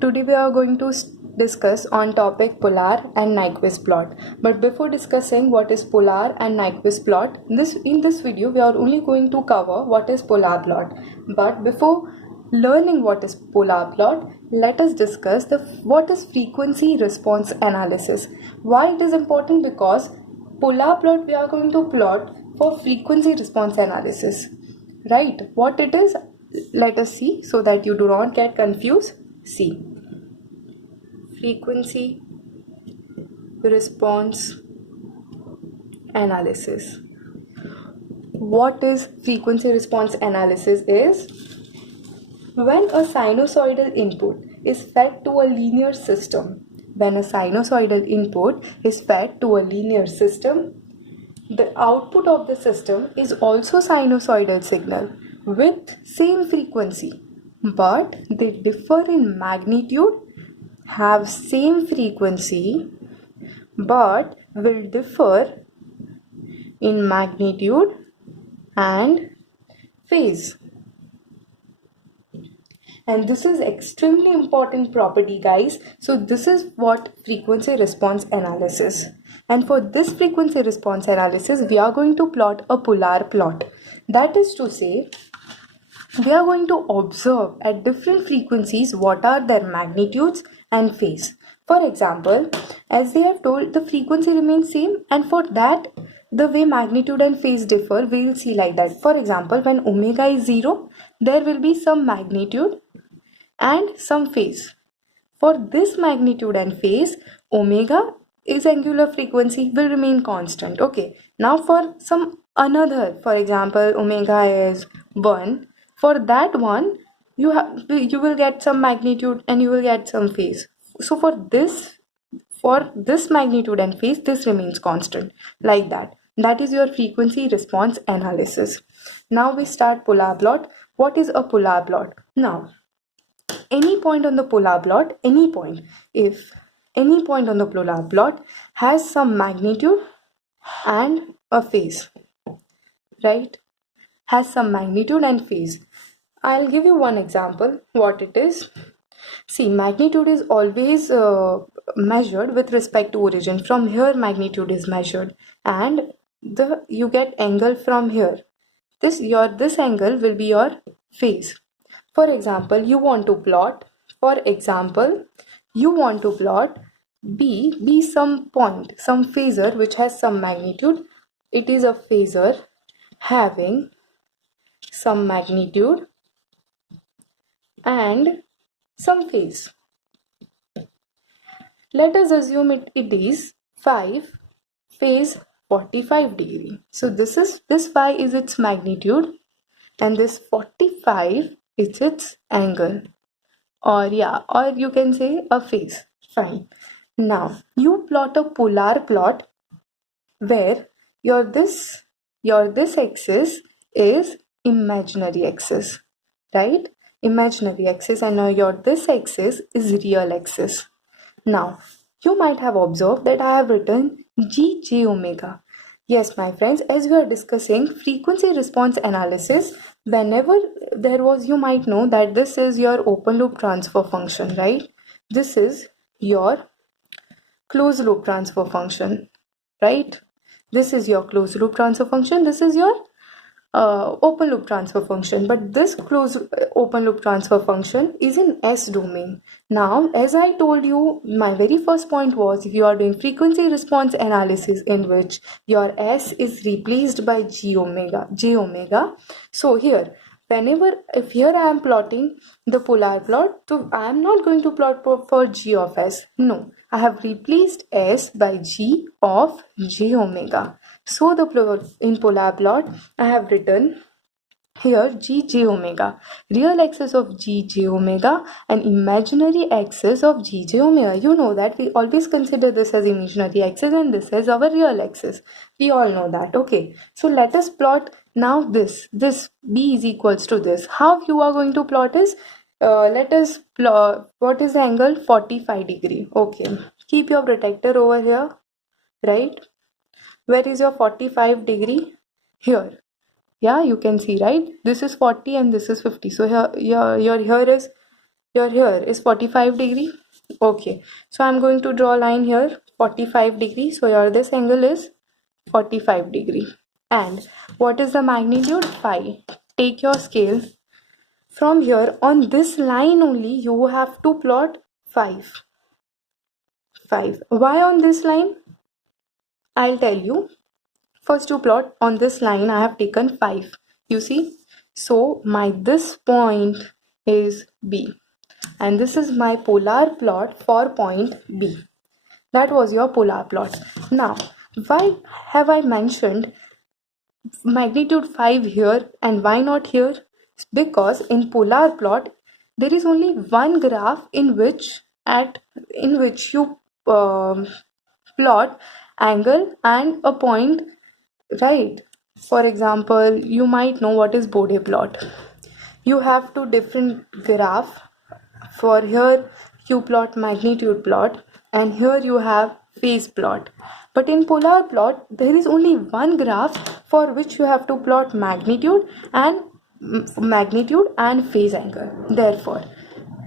Today we are going to discuss on topic polar and Nyquist plot. But before discussing what is polar and Nyquist plot, in this video we are only going to cover what is polar plot. But before learning what is polar plot, let us discuss what is frequency response analysis. Why it is important? Because polar plot we are going to plot for frequency response analysis. Right? What it is? Let us see so that you do not get confused. See, frequency response analysis. What is frequency response analysis is when a sinusoidal input is fed to a linear system. When a sinusoidal input is fed to a linear system, the output of the system is also sinusoidal signal with same frequency, but they differ in magnitude, have same frequency, but will differ in magnitude and phase. And this is extremely important property, guys. So this is what frequency response analysis. And for this frequency response analysis, we are going to plot a polar plot. That is to say, we are going to observe at different frequencies what are their magnitudes and phase. For example, as they have told, the frequency remains same, and for that, the way magnitude and phase differ, we will see like that. For example, when omega is 0, there will be some magnitude and some phase. For this magnitude and phase, omega is angular frequency will remain constant. Okay. Now for some another, for example, omega is 1. For that one, you will get some magnitude and you will get some phase. So for this magnitude and phase, this remains constant like that. That is your frequency response analysis. Now we start polar plot. What is a polar plot? Now, any point on the polar plot, if any point on the polar plot has some magnitude and a phase, right? Has some magnitude and phase. I'll give you one example what it is. See, magnitude is always measured with respect to origin. From here magnitude is measured, and you get angle from here. This angle will be your phase. For example, you want to plot be some point, some phasor which has some magnitude. It is a phasor having some magnitude and some phase. Let us assume it is 5 phase 45 degree. So this phi is its magnitude and this 45 is its angle, or you can say a phase. Fine. Now you plot a polar plot where your this axis is imaginary axis, right? Imaginary axis, and your this axis is real axis. Now you might have observed that I have written G omega. Yes, my friends, as we are discussing frequency response analysis, whenever there was, you might know that this is your open loop transfer function, right? This is your closed loop transfer function, right? This is your closed loop transfer function. This is your open loop transfer function, but this closed open loop transfer function is in S domain. Now, as I told you, my very first point was if you are doing frequency response analysis in which your S is replaced by j omega. So here, if here I am plotting the polar plot, so I am not going to plot for g of S. No, I have replaced S by g of j omega. So in polar plot, I have written here j omega, real axis of j omega and imaginary axis of j omega. You know that we always consider this as imaginary axis and this is our real axis. We all know that. Okay, so let us plot now this b is equals to this. How you are going to plot is, let us plot what is the angle 45 degree. Okay, keep your protector over here, right? Where is your 45 degree? Here. Yeah, you can see, right? This is 40 and this is 50. So here is Your here is 45 degree. Okay, so I'm going to draw a line here, 45 degree. So your this angle is 45 degree. And what is the magnitude? Phi. Take your scale. From here on this line only you have to plot 5. 5. Why on this line? I'll tell you. First to plot on this line I have taken 5. You see? So my this point is B. And this is my polar plot for point B. That was your polar plot. Now, why have I mentioned magnitude 5 here and why not here? Because in polar plot there is only one graph in which you plot angle and a point, right? For example, you might know what is Bode plot. You have two different graph. For here you plot magnitude plot and here you have phase plot. But in polar plot there is only one graph for which you have to plot magnitude and phase angle. Therefore,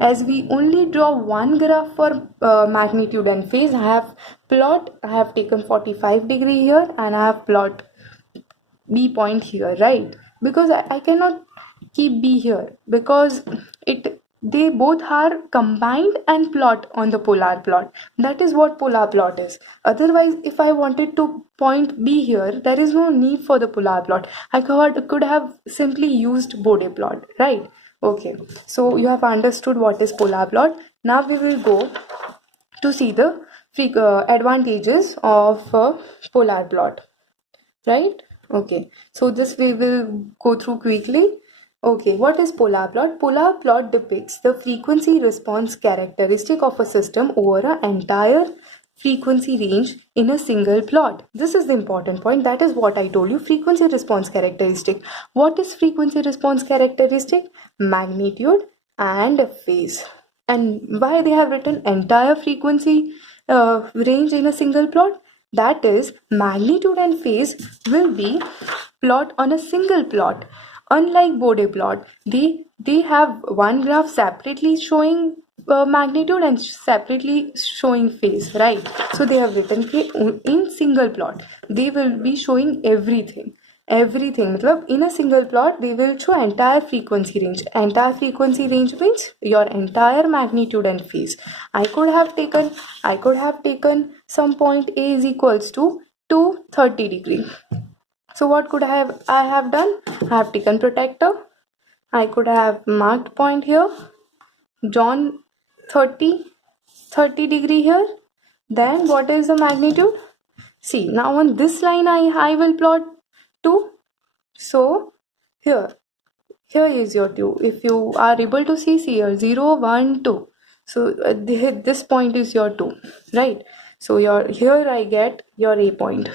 as we only draw one graph for magnitude and phase, I have taken 45 degree here and I have plot B point here, right? Because I cannot keep B here because they both are combined and plot on the polar plot. That is what polar plot is. Otherwise, if I wanted to point B here, there is no need for the polar plot. I could have simply used Bode plot, right? Okay, so you have understood what is polar plot. Now we will go to see the advantages of polar plot, right? Okay, so this we will go through quickly. Okay, what is polar plot? Polar plot depicts the frequency response characteristic of a system over an entire frequency range in a single plot. This is the important point. That is what I told you, frequency response characteristic. What is frequency response characteristic? Magnitude and phase. And why they have written entire frequency range in a single plot? That is, magnitude and phase will be plot on a single plot. Unlike Bode plot, they have one graph separately showing magnitude and separately showing phase, right? So they have written in single plot they will be showing everything. मतलब in a single plot they will show entire frequency range. Entire frequency range means your entire magnitude and phase. I could have taken some point A is equals to 230 degree. So what could I have done? I have taken protector. I could have marked point here, drawn 30 degree here. Then what is the magnitude? See, now on this line I will plot 2. So here is your 2. If you are able to see here 0, 1, 2. So this point is your 2, right? So here I get your A point.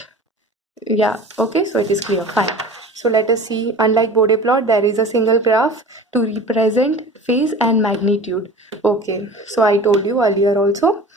Yeah, okay, so it is clear. Fine. So let us see, unlike Bode plot, there is a single graph to represent phase and magnitude. Okay, so I told you earlier also.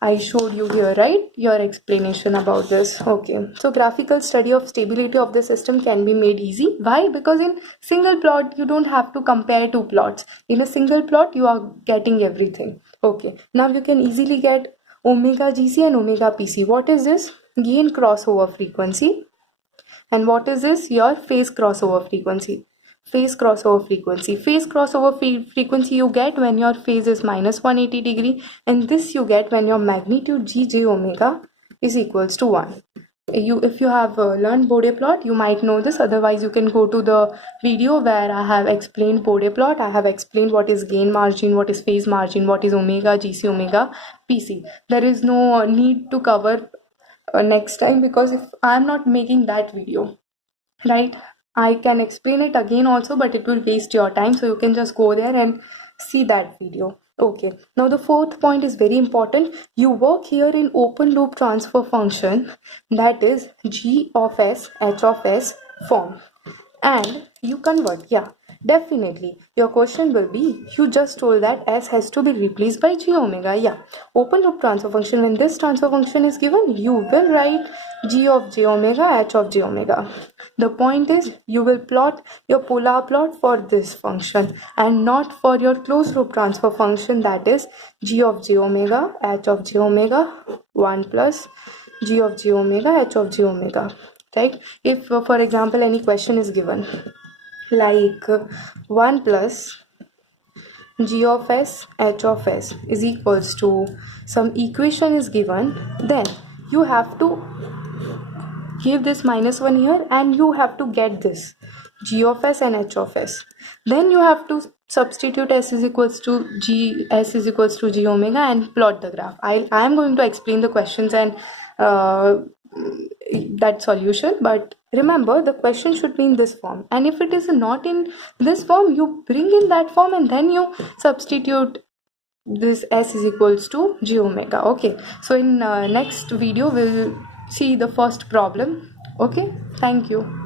I showed you here, right? Your explanation about this. Okay, so graphical study of stability of the system can be made easy. Why? Because in single plot, you don't have to compare two plots. In a single plot, you are getting everything. Okay, now you can easily get omega GC and omega PC. What is this? Gain crossover frequency. And what is this? Your phase crossover frequency. Phase crossover frequency you get when your phase is minus 180 degree, and this you get when your magnitude GJ omega is equals to 1. If you have learned Bode plot, you might know this. Otherwise, you can go to the video where I have explained Bode plot. I have explained what is gain margin, what is phase margin, what is omega GC, omega PC. There is no need to cover next time, because if I'm not making that video, right, I can explain it again also, but it will waste your time. So you can just go there and see that video. Okay, now the fourth point is very important. You work here in open loop transfer function, that is G of S, H of S form, and you convert. Yeah, Definitely. Your question will be, you just told that S has to be replaced by G omega. Yeah. Open loop transfer function, when this transfer function is given, you will write G of J omega, H of J omega. The point is, you will plot your polar plot for this function and not for your closed loop transfer function, that is G of J omega, H of J omega, 1 plus G of J omega, H of J omega. Right? If, for example, any question is given, like 1 plus g of s h of s is equals to some equation is given, then you have to give this minus 1 here and you have to get this g of s and h of s. Then you have to substitute s is equals to g, s is equals to g omega, and plot the graph. I am going to explain the questions and that solution, but remember the question should be in this form, and if it is not in this form, you bring in that form and then you substitute this s is equals to g omega. Okay, so in next video we'll see the first problem. Okay, thank you.